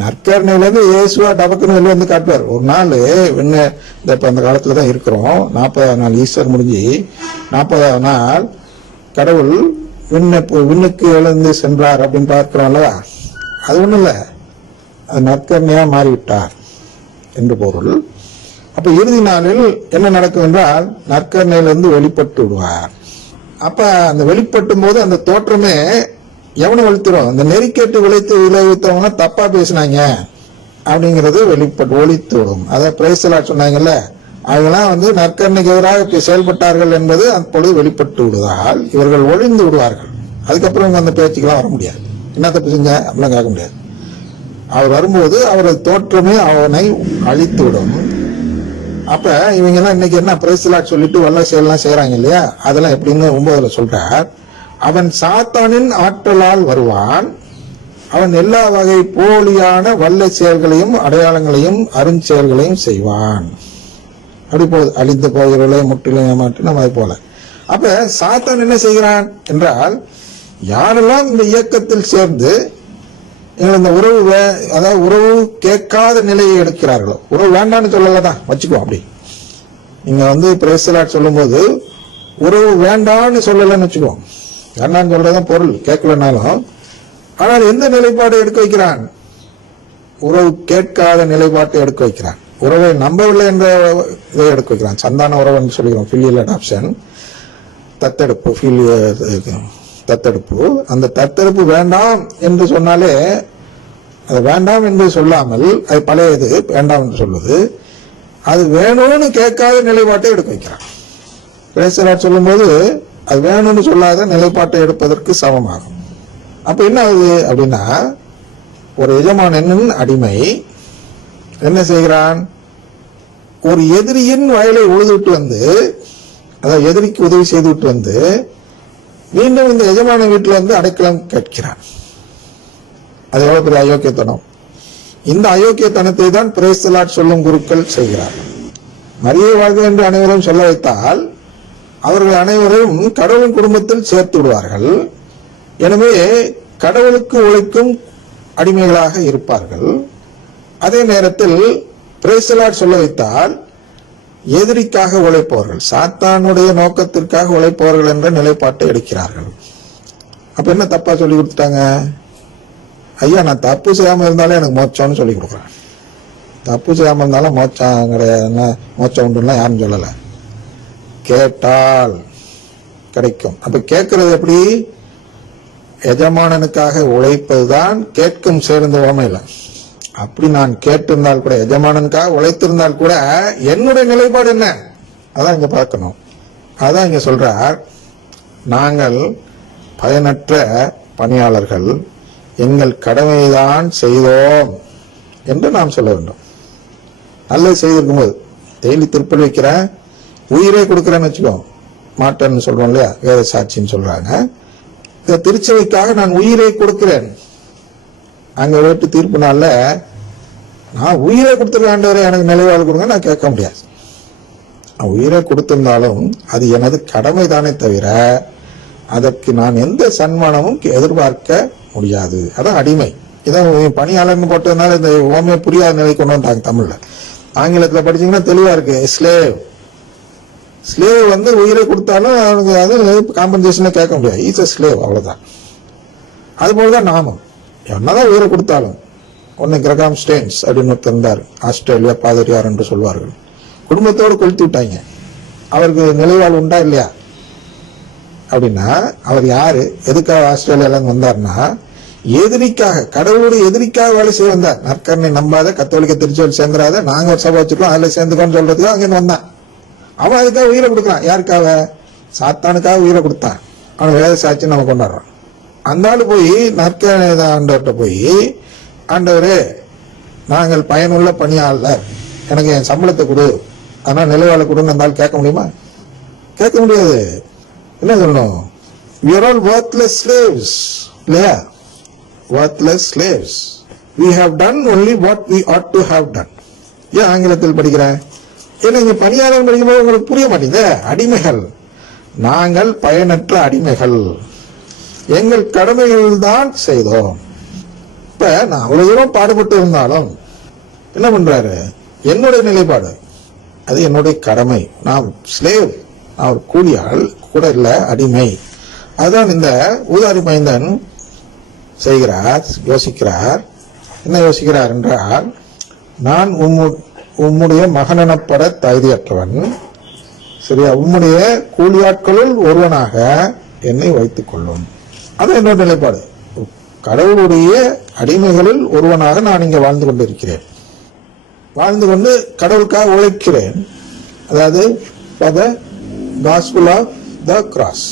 நற்கருணையிலேருந்து இயேசுவா டபக்குன்னு வெளியே வந்து காட்டுவார். ஒரு நாள் இப்ப அந்த காலத்துல தான் இருக்கிறோம். 40ஆவது நாள் ஈஸ்டர் முடிஞ்சு 40ஆவது நாள் கடவுள் விண்ணுக்கு எழுந்து சென்றார் அப்படின்னு பார்க்கிறோம் அல்லவா? அது ஒண்ணும் இல்ல, அது நற்கருணையா மாறிவிட்டார் என்று பொருள். அப்ப இறுதி நாளில் என்ன நடக்கும் என்றால் நற்கருணையிலிருந்து வெளிப்பட்டு விடுவார். அப்ப அந்த வெளிப்பட்டும் போது அந்த தோற்றமே எவனை ஒழித்துரும்? அந்த நெறிக்கேட்டு விளைவித்தவங்க தப்பா பேசினாங்க அப்படிங்கிறது ஒழித்து விடும். அதை பிரைஸ்லா சொன்னாங்கல்ல, அவங்களாம் நற்கருணைக்கு எதிராக செயல்பட்டார்கள் என்பது அப்பொழுது வெளிப்பட்டு விடுவதால் இவர்கள் ஒழிந்து விடுவார்கள். அதுக்கப்புறம் அந்த பேச்சுக்கெல்லாம் வர முடியாது. என்ன தப்பு செஞ்ச அப்படிலாம் கேட்க முடியாது. அவர் வரும்போது அவரது தோற்றமே அவனை அழித்து விடும். அப்ப இவங்க எல்லாம் இன்னைக்கு என்ன பிரைஸ்லா சொல்லிட்டு வல்ல செயலாம் செய்யறாங்க இல்லையா? அதெல்லாம் எப்படின்னு 9 சொல்றார். அவன் சாத்தானின் ஆற்றலால் வருவான், அவன் எல்லா வகை போலியான வல்ல செயல்களையும் அடையாளங்களையும் அருஞ்செயல்களையும் செய்வான். அப்படி போகுது, அழிந்து போகிறவர்களே முற்றிலும் ஏமாற்றி நம்ம அது போல. அப்ப சாத்தான் என்ன செய்கிறான் என்றால், யாரெல்லாம் இந்த இயக்கத்தில் சேர்ந்து இந்த உறவு அதாவது உறவு கேட்காத நிலையை எடுக்கிறார்களோ, உறவு வேண்டான்னு சொல்லலதான் வச்சுக்குவோம். அப்படி நீங்க பிரேசலாட் சொல்லும் போது உறவு வேண்டான்னு சொல்லலன்னு வச்சுக்குவோம். வேண்டான்னு சொல்றதான் பொருள், கேட்கலனாலும். ஆனால் எந்த நிலைப்பாடு எடுக்க வைக்கிறான்? உறவு கேட்காத நிலைப்பாட்டை எடுக்க வைக்கிறான். உறவை நம்பவில்லை என்ற இதை எடுக்க வைக்கிறான். சந்தான உறவுன்னு சொல்லிக்கிறோம், ஃபிலியல் அடாப்ஷன், தத்தெடுப்பு. அந்த தத்தெடுப்பு வேண்டாம் என்று சொன்னாலே, அது வேண்டாம் என்று சொல்லாமல், அது பழையது வேண்டாம் என்று சொல்வது, அது வேணும்னு கேட்காத நிலைப்பாட்டை எடுக்க வைக்கிறான். பிரேசலாட் சொல்லும் போது அது வேணும்னு சொல்லாத நிலைப்பாட்டை எடுப்பதற்கு சமமாகும். அப்ப என்ன ஆகுது அப்படின்னா, ஒரு எஜமானனின் அடிமை என்ன செய்கிறான்? ஒரு எதிரியின் வயலை உழுதுவிட்டு வந்து, அதாவது எதிரிக்கு உதவி செய்துவிட்டு வந்து மீண்டும் இந்த எஜமான வீட்டில் அடைக்கலம் கேட்கிறான். அது எவ்வளவு பெரிய அயோக்கியத்தனம்! இந்த அயோக்கியத்தனத்தை தான் பிரேசலாட் சொல்லும் குருக்கள் செய்கிறார். மரியை வாழ்க என்று அனைவரும் சொல்ல வைத்தால் அவர்கள் அனைவரும் கடவுளின் குடும்பத்தில் சேர்த்து விடுவார்கள். எனவே கடவுளுக்கு உழைக்கும் அடிமைகளாக இருப்பார்கள். அதே நேரத்தில் பிரேசலாட் சொல்ல வைத்தால் எதிரிக்காக உழைப்பவர்கள், சாத்தானுடைய நோக்கத்திற்காக உழைப்பவர்கள் என்ற நிலைப்பாட்டை எடுக்கிறார்கள். அப்ப என்ன தப்பா சொல்லி கொடுத்துட்டாங்க? ஐயா, நான் தப்பு செய்யாம இருந்தாலே எனக்கு மோட்சம்னு சொல்லி கொடுக்குறேன். தப்பு செய்யாம இருந்தாலும் மோட்சம் கிடையாது, மோட்சம் உண்டுன்னா யாரும் சொல்லல. கேட்டால் கிடைக்கும். அப்ப கேட்கறது எப்படி? எஜமானனுக்காக உழைப்பதுதான் கேட்கும் சேர்ந்த ஓமையில. அப்படி நான் கேட்டிருந்தால் கூட, எஜமானனுக்காக உழைத்திருந்தால் கூட என்னுடைய நிலைப்பாடு என்ன, அதான் இங்க பார்க்கணும். அதான் இங்க சொல்றார், நாங்கள் பயனற்ற பணியாளர்கள், எங்கள் கடமைதான் செய்தோம் என்று நாம் சொல்ல வேண்டும். நல்லது செய்திருக்கும் போது டெய்லி திருப்பலி வைக்கிறேன், உயிரே கொடுக்கிறேன்னு வச்சுக்கோ, மாட்டேன்னு சொல்றோம் இல்லையா, வேத சாட்சின்னு சொல்றாங்க. இந்த திருச்சபைக்காக நான் உயிரை கொடுக்கிறேன். அங்க வீட்டு தீர்ப்பு நாள்ல நான் உயிரை கொடுத்துருக்காண்டவரை எனக்கு நிலைவாழ் கொடுங்க நான் கேட்க முடியாது. உயிரை கொடுத்திருந்தாலும் அது எனது கடமை தானே தவிர அதற்கு நான் எந்த சன்மானமும் எதிர்பார்க்க முடியாது. அதான் அடிமை. இதான் பணியாளர்னு போட்டதுனால இந்த ஓமையை புரியாத நிலை கொண்டு வந்தாங்க தமிழ்ல. ஆங்கிலத்துல படிச்சீங்கன்னா தெளிவா இருக்கு. ஸ்லேவ் உயிரை கொடுத்தாலும் அவனுக்கு அது காம்பன்சேஷனை கேட்க முடியாது. இஸ் a slave, அவ்வளவுதான். அது போலதான் நாமும் என்னதான் உயிரை கொடுத்தாலும், ஒன்னு கிரகாம் ஸ்டெயின்ஸ் அப்படின்னு ஒருத்தர் இருந்தார், ஆஸ்திரேலியா பாதிரியார் என்று சொல்வார்கள். குடும்பத்தோடு கொளுத்தி விட்டாங்க. அவருக்கு நிலைவாழ் உண்டா இல்லையா அப்படின்னா, அவர் யாரு, எதுக்காக ஆஸ்திரேலியால வந்தார்னா, எதிரிக்காக, கடவுளுடைய எதிரிக்காக வேலை செய்ய வந்தார். நற்கருணை நம்பாத, கத்தோலிக்க திருச்சபையில் சேர்ந்துடாத, நாங்க ஒரு சபை வச்சிருக்கோம் அதுல சேர்ந்துக்கோன்னு சொல்றதுக்காக அங்க வந்தான். அவன் அதுக்காக உயிரை கொடுக்குறான். யாருக்காக? சாத்தானுக்காக உயிரை கொடுத்தான். அவன் வேத சாட்சி நம்ம கொண்டாடுறோம். அந்த ஆளு போய் நற்கருணை ஆண்டவர்கிட்ட போய், ஆண்டவரே நாங்கள் பயனுள்ள பணியாளர், எனக்கு என் சம்பளத்தை கொடு, ஆனா நிலைவாழ கொடுன்னு அந்த ஆள் கேட்க முடியுமா? கேட்க முடியாது. என்ன சொல்லணும்? we are all worthless slaves, இல்லையா? worthless slaves. we have done only what we ought to have done. ஏன் ஆங்கிலத்தில் படிக்கிறேன்? ஏன்னா இங்க பணியாளர் படிக்கும்போது உங்களுக்கு புரிய மாட்டேங்குது. அடிமைகள், நாங்கள் பயனற்ற அடிமைகள், எங்கள் கடமைகள் தான் செய்தோம். அப்ப நான் அவ்வளவு தூரம் பாடுபட்டு இருந்தாலும் என்ன பண்றாரு, என்னுடைய நிலைப்பாடு அது என்னுடைய கடமை. நான் ஸ்லேவ், நான் ஒரு கூலியாள் கூட இல்ல, அடிமை. அதுதான் இந்த ஊதாரி மைந்தன் செய்கிறார், யோசிக்கிறார். என்ன யோசிக்கிறார் என்றால், நான் உம்முடைய மகன் எனப்பட தகுதியற்றவன், சரியா, உம்முடைய கூலியாட்களுள் ஒருவனாக என்னை வைத்துக் கொள்ளும். அது என்னோட நிலைப்பாடு. கடவுளுடைய அடிமைகளில் ஒருவனாக நான் இங்க வாழ்ந்து கொண்டிருக்கிறேன், வாழ்ந்து கொண்டு கடவுளுக்காக உழைக்கிறேன். அதாவது for the gospel of the cross.